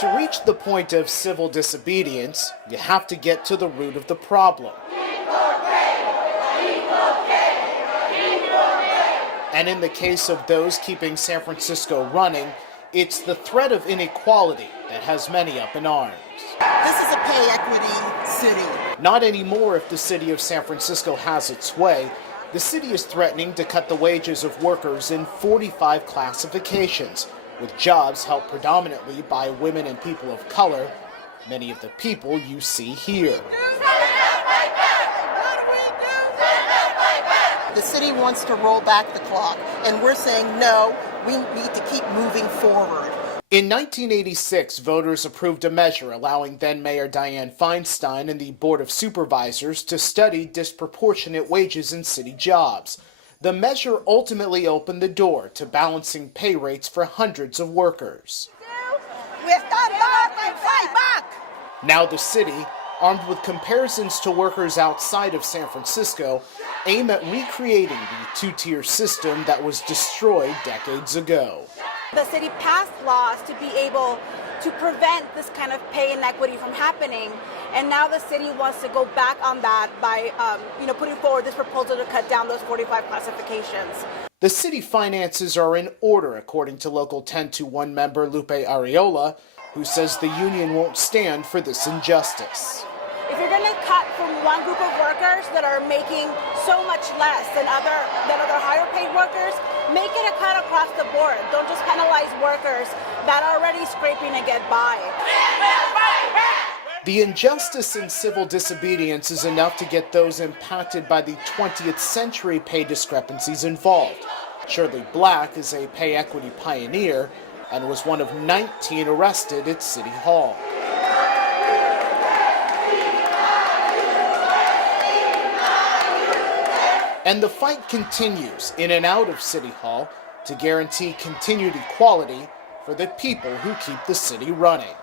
To reach the point of civil disobedience, you have to get to the root of the problem. And in the case of those keeping San Francisco running, it's the threat of inequality that has many up in arms. This is a pay equity city. Not anymore if the city of San Francisco has its way. The city is threatening to cut the wages of workers in 45 classifications, with jobs held predominantly by women and people of color, many of the people you see here. The city wants to roll back the clock, and we're saying no, we need to keep moving forward. In 1986, voters approved a measure allowing then-Mayor Dianne Feinstein and the Board of Supervisors to study disproportionate wages in city jobs. The measure ultimately opened the door to balancing pay rates for hundreds of workers. Now the city, armed with comparisons to workers outside of San Francisco, aim at recreating the two-tier system that was destroyed decades ago. The city passed laws to be able to prevent this kind of pay inequity from happening, and now the city wants to go back on that by putting forward this proposal to cut down those 45 classifications. The city finances are in order, according to Local 1021 member Lupe Arreola, who says the union won't stand for this injustice. If you're going to cut from one group of workers that are making so much less than other higher paid workers, make it a cut across the board. Don't just penalize workers that are already scraping to get by. The injustice in civil disobedience is enough to get those impacted by the 20th century pay discrepancies involved. Shirley Black is a pay equity pioneer and was one of 19 arrested at City Hall. And the fight continues in and out of City Hall to guarantee continued equality for the people who keep the city running.